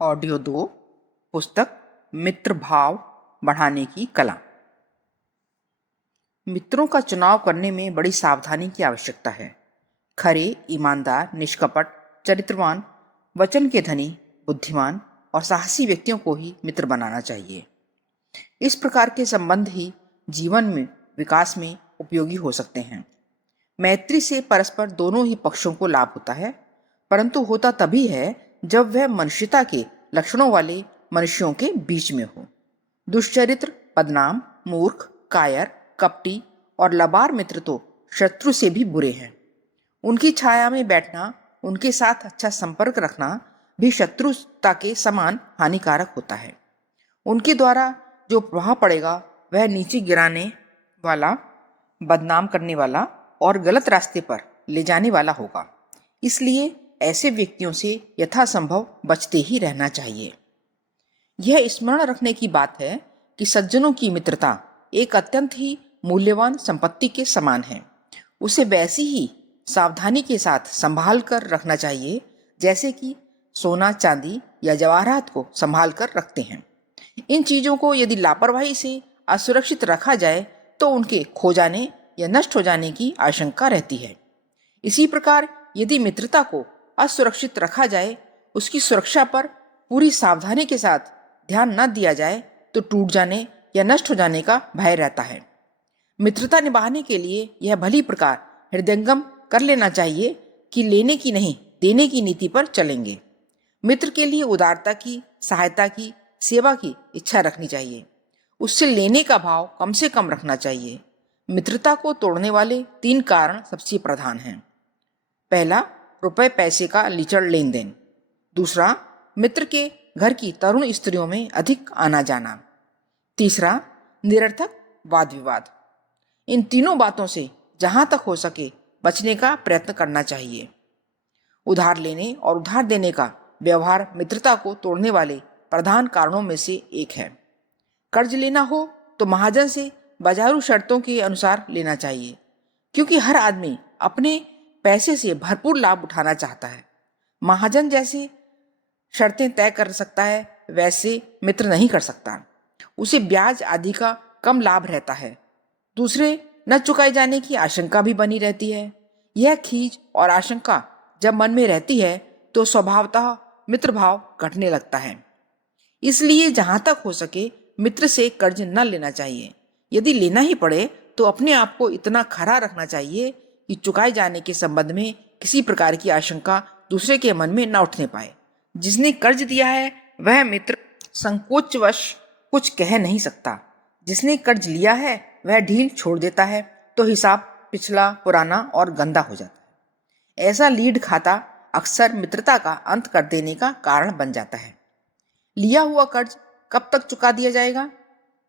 Audio 2 पुस्तक मित्र भाव बढ़ाने की कला। मित्रों का चुनाव करने में बड़ी सावधानी की आवश्यकता है। खरे, ईमानदार, निष्कपट, चरित्रवान, वचन के धनी, बुद्धिमान और साहसी व्यक्तियों को ही मित्र बनाना चाहिए। इस प्रकार के संबंध ही जीवन में विकास में उपयोगी हो सकते हैं। मैत्री से परस्पर दोनों ही पक्षों को लाभ होता है, परंतु होता तभी है जब वह मनुष्यता के लक्षणों वाले मनुष्यों के बीच में हो। दुष्चरित्र, बदनाम, मूर्ख, कायर, कपटी और लबार मित्र तो शत्रु से भी बुरे हैं। उनकी छाया में बैठना, उनके साथ अच्छा संपर्क रखना भी शत्रुता के समान हानिकारक होता है। उनके द्वारा जो प्रभाव पड़ेगा वह नीचे गिराने वाला, बदनाम करने वाला और गलत रास्ते पर ले जाने वाला होगा। इसलिए ऐसे व्यक्तियों से यथासंभव बचते ही रहना चाहिए। यह स्मरण रखने की बात है कि सज्जनों की मित्रता एक अत्यंत ही मूल्यवान संपत्ति के समान है। उसे वैसी ही सावधानी के साथ संभाल कर रखना चाहिए जैसे कि सोना, चांदी या जवाहरात को संभाल कर रखते हैं। इन चीजों को यदि लापरवाही से असुरक्षित रखा जाए तो उनके खो जाने या नष्ट हो जाने की आशंका रहती है। इसी प्रकार यदि मित्रता को असुरक्षित रखा जाए, उसकी सुरक्षा पर पूरी सावधानी के साथ ध्यान न दिया जाए तो टूट जाने या नष्ट हो जाने का भय रहता है। मित्रता निभाने के लिए यह भली प्रकार हृदयंगम कर लेना चाहिए कि लेने की नहीं, देने की नीति पर चलेंगे। मित्र के लिए उदारता की, सहायता की, सेवा की इच्छा रखनी चाहिए। उससे लेने का भाव कम से कम रखना चाहिए। मित्रता को तोड़ने वाले 3 कारण सबसे प्रधान हैं। पहला, रुपए पैसे का लिचड़ लेन देन। दूसरा, मित्र के घर की तरुण स्त्रियों में अधिक आना जाना। तीसरा, निरर्थक वाद विवाद। इन तीनों बातों से जहां तक हो सके बचने का प्रयत्न करना चाहिए। उधार लेने और उधार देने का व्यवहार मित्रता को तोड़ने वाले प्रधान कारणों में से एक है। कर्ज लेना हो तो महाजन से बाजारू शर्तों के अनुसार लेना चाहिए, क्योंकि हर आदमी अपने पैसे से भरपूर लाभ उठाना चाहता है। महाजन जैसे शर्तें तय कर सकता है वैसे मित्र नहीं कर सकता। उसे ब्याज आदि का कम लाभ रहता है। दूसरे न चुकाए जाने की आशंका भी बनी रहती है। यह खींच और आशंका जब मन में रहती है तो स्वभावतः मित्र भाव घटने लगता है। इसलिए जहां तक हो सके मित्र से कर्ज न लेना चाहिए। यदि लेना ही पड़े तो अपने आप को इतना खरा रखना चाहिए कि चुकाए जाने के संबंध में किसी प्रकार की आशंका दूसरे के मन में न उठने पाए। जिसने कर्ज दिया है वह मित्र संकोचवश कुछ कह नहीं सकता। जिसने कर्ज लिया है वह ढील छोड़ देता है तो हिसाब पिछला, पुराना और गंदा हो जाता है। ऐसा लीड खाता अक्सर मित्रता का अंत कर देने का कारण बन जाता है। लिया हुआ कर्ज कब तक चुका दिया जाएगा,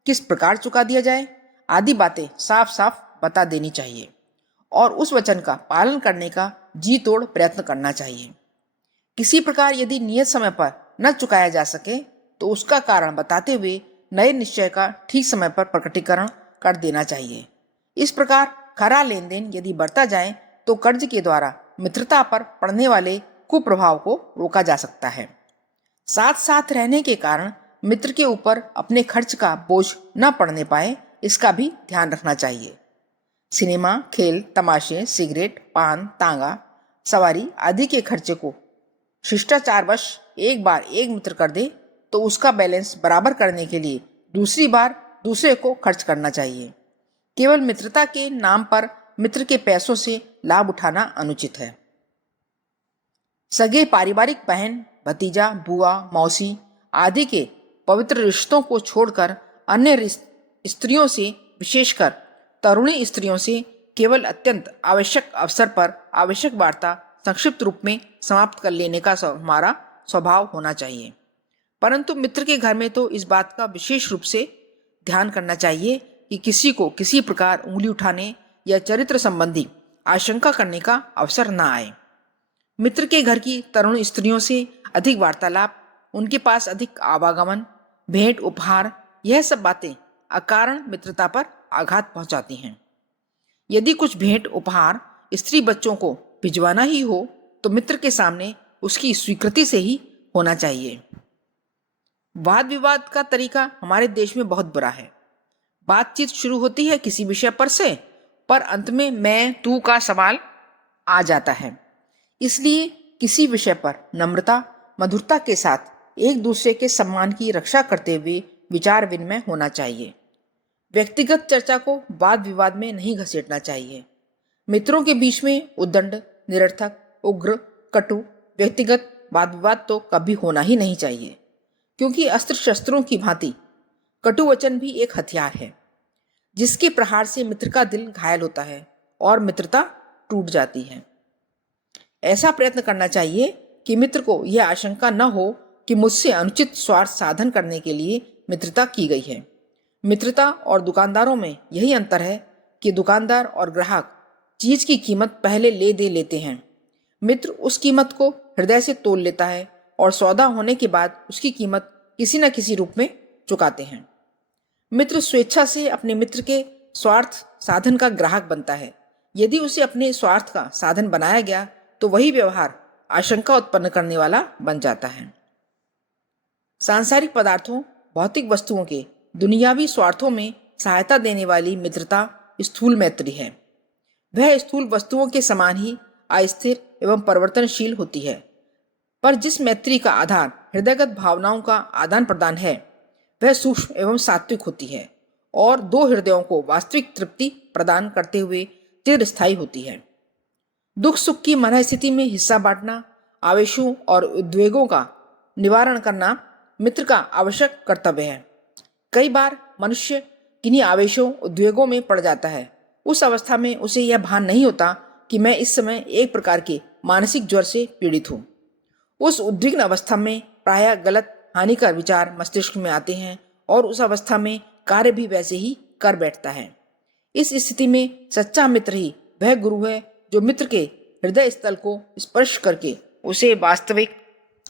किस प्रकार चुका दिया जाए आदि बातें साफ साफ बता देनी चाहिए और उस वचन का पालन करने का जी तोड़ प्रयत्न करना चाहिए। किसी प्रकार यदि नियत समय पर न चुकाया जा सके तो उसका कारण बताते हुए नए निश्चय का ठीक समय पर प्रकटीकरण कर देना चाहिए। इस प्रकार खरा लेन देन यदि बढ़ता जाए तो कर्ज के द्वारा मित्रता पर पड़ने वाले कुप्रभाव को रोका जा सकता है। साथ साथ रहने के कारण मित्र के ऊपर अपने खर्च का बोझ न पड़ने पाए, इसका भी ध्यान रखना चाहिए। सिनेमा, खेल, तमाशे, सिगरेट, पान, तांगा, सवारी आदि के खर्चे को शिष्टाचारवश एक बार एक मित्र कर दे तो उसका बैलेंस बराबर करने के लिए दूसरी बार दूसरे को खर्च करना चाहिए। केवल मित्रता के नाम पर मित्र के पैसों से लाभ उठाना अनुचित है। सगे पारिवारिक बहन, भतीजा, बुआ, मौसी आदि के पवित्र रिश्तों को छोड़कर अन्य स्त्रियों से, विशेषकर तरुणी स्त्रियों से केवल अत्यंत आवश्यक अवसर पर आवश्यक वार्ता संक्षिप्त रूप में समाप्त कर लेने का हमारा स्वभाव होना चाहिए। परंतु मित्र के घर में तो इस बात का विशेष रूप से ध्यान करना चाहिए कि किसी को किसी प्रकार उंगली उठाने या चरित्र संबंधी आशंका करने का अवसर न आए। मित्र के घर की तरुण स्त्रियों से अधिक वार्तालाप, उनके पास अधिक आवागमन, भेंट उपहार, यह सब बातें अकारण मित्रता पर आघात पहुंचाती हैं। यदि कुछ भेंट उपहार स्त्री बच्चों को भिजवाना ही हो तो मित्र के सामने उसकी स्वीकृति से ही होना चाहिए। वाद विवाद का तरीका हमारे देश में बहुत बुरा है। बातचीत शुरू होती है किसी विषय पर से, पर अंत में मैं तू का सवाल आ जाता है। इसलिए किसी विषय पर नम्रता मधुरता के साथ एक दूसरे के सम्मान की रक्षा करते हुए विचार विनिमय होना चाहिए। व्यक्तिगत चर्चा को वाद विवाद में नहीं घसीटना चाहिए। मित्रों के बीच में उद्दंड, निरर्थक, उग्र, कटु व्यक्तिगत वाद विवाद तो कभी होना ही नहीं चाहिए, क्योंकि अस्त्र शस्त्रों की भांति कटु वचन भी एक हथियार है, जिसके प्रहार से मित्र का दिल घायल होता है और मित्रता टूट जाती है। ऐसा प्रयत्न करना चाहिए कि मित्र को यह आशंका न हो कि मुझसे अनुचित स्वार्थ साधन करने के लिए मित्रता की गई है। मित्रता और दुकानदारों में यही अंतर है कि दुकानदार और ग्राहक चीज की कीमत पहले ले दे लेते हैं। मित्र उस कीमत को हृदय से तोल लेता है और सौदा होने के बाद उसकी कीमत किसी न किसी रूप में चुकाते हैं। मित्र स्वेच्छा से अपने मित्र के स्वार्थ साधन का ग्राहक बनता है। यदि उसे अपने स्वार्थ का साधन बनाया गया तो वही व्यवहार आशंका उत्पन्न करने वाला बन जाता है। सांसारिक पदार्थों, भौतिक वस्तुओं के दुनियावी स्वार्थों में सहायता देने वाली मित्रता स्थूल मैत्री है। वह स्थूल वस्तुओं के समान ही अस्थिर एवं परिवर्तनशील होती है, पर जिस मैत्री का आधार हृदयगत भावनाओं का आदान प्रदान है, वह सूक्ष्म एवं सात्विक होती है और दो हृदयों को वास्तविक तृप्ति प्रदान करते हुए चिरस्थायी होती है। दुख सुख की मन स्थिति में हिस्सा बांटना, आवेशों और उद्वेगों का निवारण करना मित्र का आवश्यक कर्तव्य है। कई बार मनुष्य किन्हीं आवेशों उद्वेगों में पड़ जाता है। उस अवस्था में उसे यह भान नहीं होता कि मैं इस समय एक प्रकार के मानसिक ज्वर से पीड़ित हूँ। उस उद्विग्न अवस्था में प्रायः गलत हानिकर विचार मस्तिष्क में आते हैं और उस अवस्था में कार्य भी वैसे ही कर बैठता है। इस स्थिति में सच्चा मित्र ही वह गुरु है जो मित्र के हृदय स्थल को स्पर्श करके उसे वास्तविक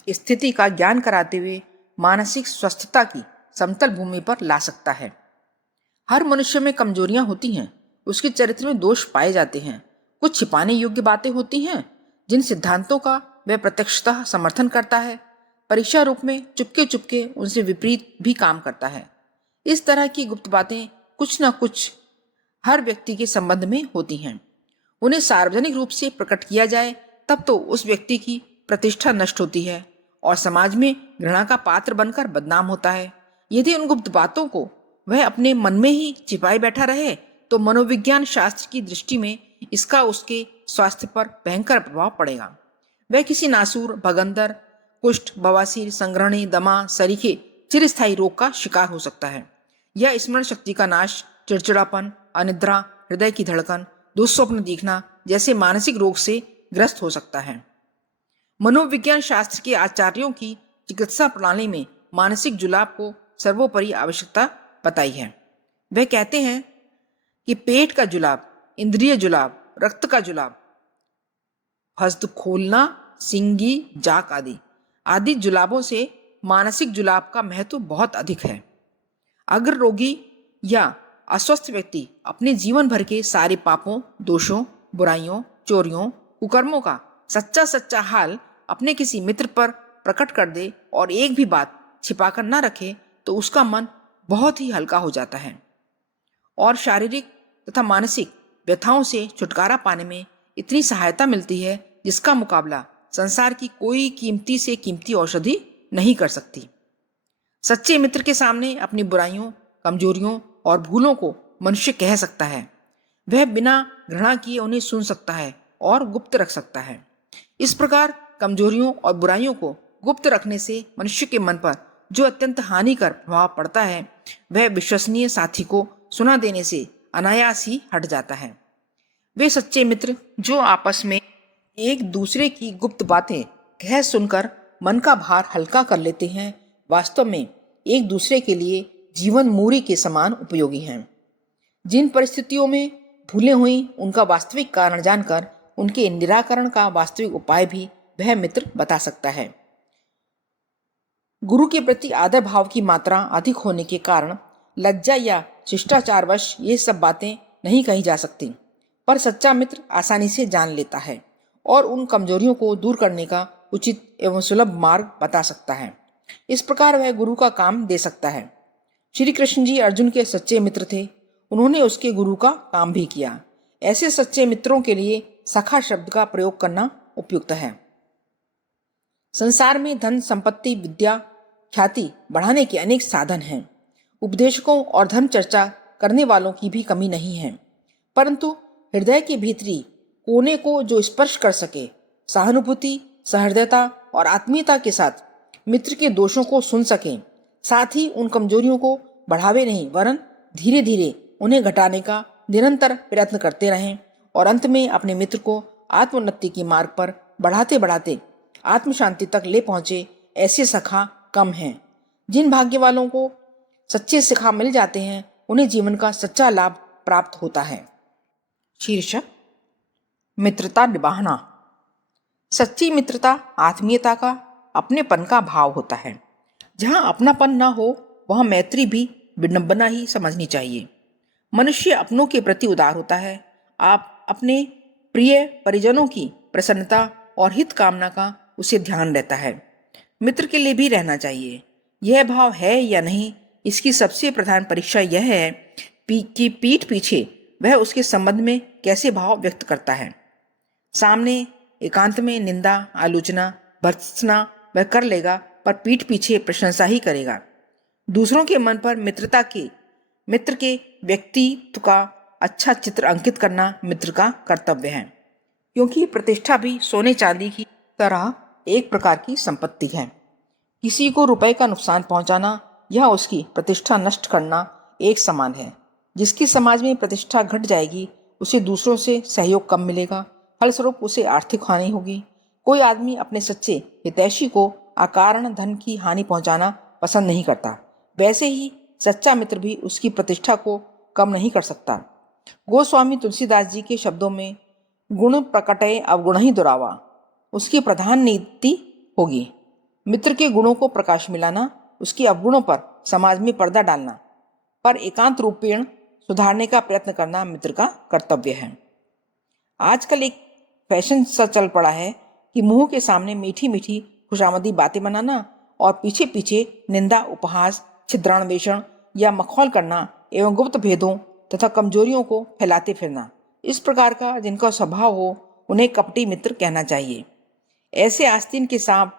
स्थिति का ज्ञान कराते हुए मानसिक स्वस्थता की समतल भूमि पर ला सकता है। हर मनुष्य में कमजोरियां होती हैं, उसके चरित्र में दोष पाए जाते हैं। कुछ छिपाने योग्य बातें होती हैं जिन सिद्धांतों का वह प्रत्यक्षतः समर्थन करता है, परीक्षा रूप में चुपके चुपके उनसे विपरीत भी काम करता है। इस तरह की गुप्त बातें कुछ न कुछ हर व्यक्ति के संबंध में होती हैं। उन्हें सार्वजनिक रूप से प्रकट किया जाए तब तो उस व्यक्ति की प्रतिष्ठा नष्ट होती है और समाज में घृणा का पात्र बनकर बदनाम होता है। यदि उन गुप्त बातों को वह अपने मन में ही छिपाए बैठा रहे तो मनोविज्ञान शास्त्र की दृष्टि में इसका उसके स्वास्थ्य पर भयंकर प्रभाव पड़ेगा। वह किसी नासूर, भगंदर, कुष्ठ, बवासीर, संग्रहणी, दमा, सरीखे चिरस्थायी रोग का शिकार हो सकता है। यह स्मरण शक्ति का नाश, चिड़चिड़ापन, अनिद्रा, हृदय की धड़कन, दुस्वप्न दिखना जैसे मानसिक रोग से ग्रस्त हो सकता है। मनोविज्ञान शास्त्र के आचार्यों की चिकित्सा प्रणाली में मानसिक जुलाब को सर्वोपरि आवश्यकता बताई है। वह कहते हैं कि पेट का जुलाब, इंद्रिय जुलाब, रक्त का जुलाब, हस्त खोलना, सिंगी, जाक आदि जुलाबों से मानसिक जुलाब का महत्व बहुत अधिक है। अगर रोगी या अस्वस्थ व्यक्ति अपने जीवन भर के सारे पापों, दोषों, बुराइयों, चोरियों, कुकर्मों का सच्चा सच्चा हाल अपने किसी मित्र पर प्रकट कर दे और एक भी बात छिपाकर न रखे तो उसका मन बहुत ही हल्का हो जाता है और शारीरिक तथा मानसिक व्यथाओं से छुटकारा पाने में इतनी सहायता मिलती है जिसका मुकाबला संसार की कोई कीमती से कीमती औषधि नहीं कर सकती। सच्चे मित्र के सामने अपनी बुराइयों, कमजोरियों और भूलों को मनुष्य कह सकता है। वह बिना घृणा किए उन्हें सुन सकता है और गुप्त रख सकता है। इस प्रकार कमजोरियों और बुराइयों को गुप्त रखने से मनुष्य के मन पर जो अत्यंत हानिकर प्रभाव पड़ता है वह विश्वसनीय साथी को सुना देने से अनायास ही हट जाता है। वे सच्चे मित्र जो आपस में एक दूसरे की गुप्त बातें कह सुनकर मन का भार हल्का कर लेते हैं, वास्तव में एक दूसरे के लिए जीवन मूरी के समान उपयोगी हैं। जिन परिस्थितियों में भूलें हुई उनका वास्तविक कारण जानकर उनके निराकरण का वास्तविक उपाय भी वह मित्र बता सकता है। गुरु के प्रति आदर भाव की मात्रा अधिक होने के कारण लज्जा या शिष्टाचारवश ये सब बातें नहीं कही जा सकती, पर सच्चा मित्र आसानी से जान लेता है और उन कमजोरियों को दूर करने का उचित एवं सुलभ मार्ग बता सकता है। इस प्रकार वह गुरु का काम दे सकता है। श्री कृष्ण जी अर्जुन के सच्चे मित्र थे। उन्होंने उसके गुरु का काम भी किया। ऐसे सच्चे मित्रों के लिए सखा शब्द का प्रयोग करना उपयुक्त है। संसार में धन, संपत्ति, विद्या, ख्याति बढ़ाने के अनेक साधन हैं। उपदेशकों और धर्म चर्चा करने वालों की भी कमी नहीं है, परंतु हृदय के भीतरी कोने को जो स्पर्श कर सके, सहानुभूति, सहृदयता और आत्मीयता के साथ मित्र के दोषों को सुन सके, साथ ही उन कमजोरियों को बढ़ावे नहीं वरन धीरे धीरे उन्हें घटाने का निरंतर प्रयत्न करते रहें और अंत में अपने मित्र को आत्मोन्नति के मार्ग पर बढ़ाते बढ़ाते आत्म शांति तक ले पहुंचे, ऐसे सखा कम हैं। जिन भाग्य वालों को सच्चे सखा मिल जाते हैं उन्हें जीवन का सच्चा लाभ प्राप्त होता है। शीर्षक मित्रता निभाना। सच्ची मित्रता आत्मीयता का, अपनेपन का भाव होता है। जहाँ अपनापन न हो वहाँ मैत्री भी विडंबना ही समझनी चाहिए। मनुष्य अपनों के प्रति उदार होता है। आप अपने प्रिय परिजनों की प्रसन्नता और हित कामना का उसे ध्यान रहता है। मित्र के लिए भी रहना चाहिए। यह भाव है या नहीं, इसकी सबसे प्रधान परीक्षा यह है कि पीठ पीछे वह उसके संबंध में कैसे भाव व्यक्त करता है। सामने एकांत में निंदा, आलोचना, भर्त्सना वह कर लेगा, पर पीठ पीछे प्रशंसा ही करेगा। दूसरों के मन पर मित्र के व्यक्तित्व का अच्छा चित्र अंकित करना मित्र का कर्तव्य है, क्योंकि प्रतिष्ठा भी सोने चांदी की तरह एक प्रकार की संपत्ति है। किसी को रुपए का नुकसान पहुंचाना या उसकी प्रतिष्ठा नष्ट करना एक समान है। जिसकी समाज में प्रतिष्ठा घट जाएगी उसे दूसरों से सहयोग कम मिलेगा, फलस्वरूप उसे आर्थिक हानि होगी। कोई आदमी अपने सच्चे हितैषी को अकारण धन की हानि पहुंचाना पसंद नहीं करता, वैसे ही सच्चा मित्र भी उसकी प्रतिष्ठा को कम नहीं कर सकता। गोस्वामी तुलसीदास जी के शब्दों में गुण प्रकटय अवगुण ही दुरावा उसकी प्रधान नीति होगी। मित्र के गुणों को प्रकाश मिलाना, उसके अवगुणों पर समाज में पर्दा डालना, पर एकांत रूपेण सुधारने का प्रयत्न करना मित्र का कर्तव्य है। आजकल एक फैशन सा चल पड़ा है कि मुंह के सामने मीठी मीठी खुशामदी बातें बनाना और पीछे पीछे निंदा, उपहास, छिद्रान्वेषण या मखौल करना एवं गुप्त भेदों तथा कमजोरियों को फैलाते फिरना। इस प्रकार का जिनका स्वभाव हो उन्हें कपटी मित्र कहना चाहिए। ऐसे आस्तीन के सांप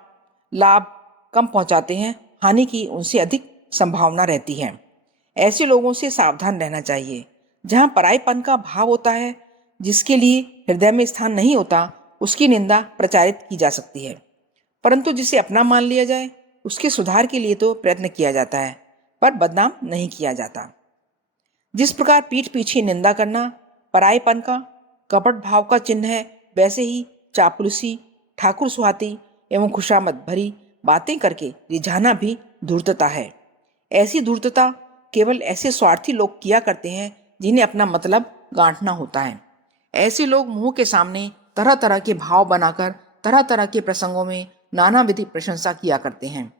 लाभ कम पहुंचाते हैं, हानि की उनसे अधिक संभावना रहती है। ऐसे लोगों से सावधान रहना चाहिए। जहां परायपन का भाव होता है, जिसके लिए हृदय में स्थान नहीं होता, उसकी निंदा प्रचारित की जा सकती है, परंतु जिसे अपना मान लिया जाए उसके सुधार के लिए तो प्रयत्न किया जाता है, पर बदनाम नहीं किया जाता। जिस प्रकार पीठ पीछे निंदा करना परायपन का, कपट भाव का चिन्ह है, वैसे ही चापलूसी, ठाकुर सुहाती एवं खुशामद भरी बातें करके रिझाना भी धूर्तता है। ऐसी धूर्तता केवल ऐसे स्वार्थी लोग किया करते हैं जिन्हें अपना मतलब गांठना होता है। ऐसे लोग मुंह के सामने तरह तरह के भाव बनाकर तरह तरह के प्रसंगों में नाना विधि प्रशंसा किया करते हैं।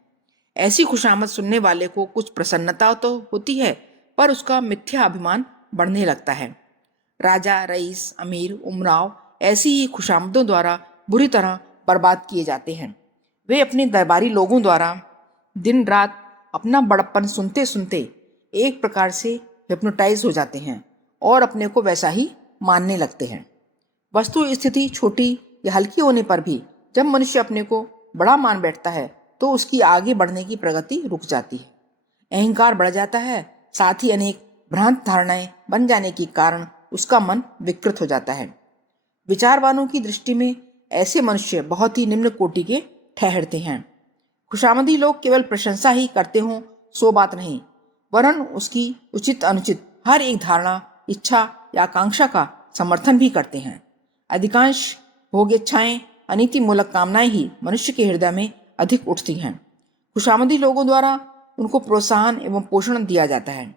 ऐसी खुशामद सुनने वाले को कुछ प्रसन्नता तो होती है, पर उसका मिथ्या अभिमान बढ़ने लगता है। राजा, रईस, अमीर, उमराव ऐसी ही खुशामदों द्वारा बुरी तरह बर्बाद किए जाते हैं। वे अपने दरबारी लोगों द्वारा दिन रात अपना बड़प्पन सुनते सुनते एक प्रकार से हिप्नोटाइज हो जाते हैं और अपने को वैसा ही मानने लगते हैं। वस्तु स्थिति छोटी या हल्की होने पर भी जब मनुष्य अपने को बड़ा मान बैठता है तो उसकी आगे बढ़ने की प्रगति रुक जाती है। अहंकार बढ़ जाता है, साथ ही अनेक भ्रांत धारणाएं बन जाने के कारण उसका मन विकृत हो जाता है। विचारवानों की दृष्टि में ऐसे मनुष्य बहुत ही निम्न कोटि के ठहरते हैं। खुशामदी लोग केवल प्रशंसा ही करते हों सो बात नहीं, वरन उसकी उचित अनुचित हर एक धारणा, इच्छा या आकांक्षा का समर्थन भी करते हैं। अधिकांश भोगेच्छाएं, अनीति मूलक कामनाएं ही मनुष्य के हृदय में अधिक उठती हैं। खुशामदी लोगों द्वारा उनको प्रोत्साहन एवं पोषण दिया जाता है।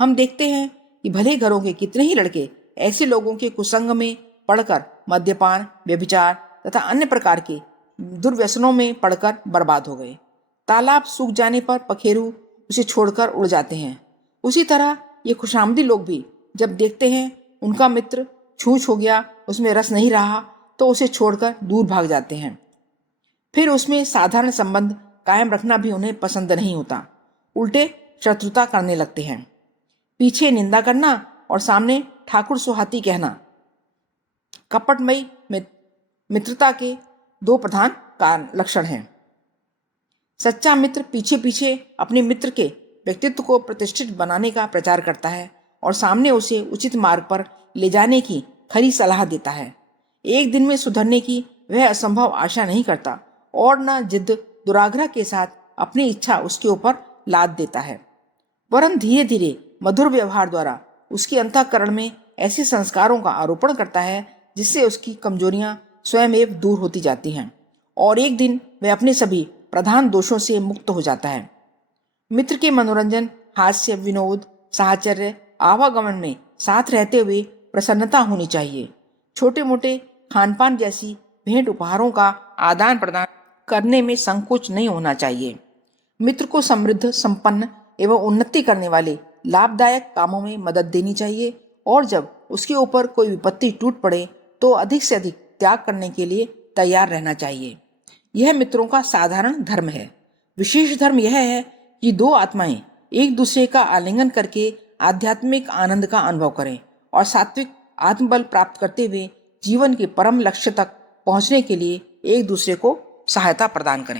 हम देखते हैं कि भले घरों के कितने ही लड़के ऐसे लोगों के कुसंग में पड़कर मद्यपान, व्यभिचार तथा अन्य प्रकार के दुर्व्यसनों में पड़कर बर्बाद हो गए। तालाब सूख जाने पर पखेरु उसे छोड़कर उड़ जाते हैं। उसी तरह ये खुशामदी लोग भी जब देखते हैं उनका मित्र छूछ हो गया, उसमें रस नहीं रहा, तो उसे छोड़कर दूर भाग जाते हैं। फिर उसमें साधारण संबंध कायम रखना भी उन्हें पसंद नहीं होता। उल्टे शत्रुता करने लगते हैं। पीछे निंदा करना और सामने ठाकुर सुहाती कहना कपटमयी मित्रता के दो प्रधान लक्षण हैं। सच्चा मित्र पीछे पीछे अपने मित्र के व्यक्तित्व को प्रतिष्ठित बनाने का प्रचार करता है और सामने उसे उचित मार्ग पर ले जाने की खरी सलाह देता है। एक दिन में सुधरने की वह असंभव आशा नहीं करता और न जिद दुराग्रह के साथ अपनी इच्छा उसके ऊपर लाद देता है, वरन धीरे धीरे मधुर व्यवहार द्वारा उसके अंतःकरण में ऐसे संस्कारों का आरोपण करता है जिससे उसकी कमजोरियां स्वयं एवं दूर होती जाती हैं और एक दिन वह अपने सभी प्रधान दोषों से मुक्त हो जाता है। मित्र के मनोरंजन, हास्य, विनोद, साहचर्य, आवागमन में साथ रहते हुए प्रसन्नता होनी चाहिए। छोटे मोटे खानपान जैसी भेंट उपहारों का आदान प्रदान करने में संकोच नहीं होना चाहिए। मित्र को समृद्ध, संपन्न एवं उन्नति करने वाले लाभदायक कामों में मदद देनी चाहिए और जब उसके ऊपर कोई विपत्ति टूट पड़े तो अधिक से अधिक त्याग करने के लिए तैयार रहना चाहिए। यह मित्रों का साधारण धर्म है। विशेष धर्म यह है कि दो आत्माएं एक दूसरे का आलिंगन करके आध्यात्मिक आनंद का अनुभव करें और सात्विक आत्मबल प्राप्त करते हुए जीवन के परम लक्ष्य तक पहुंचने के लिए एक दूसरे को सहायता प्रदान करें।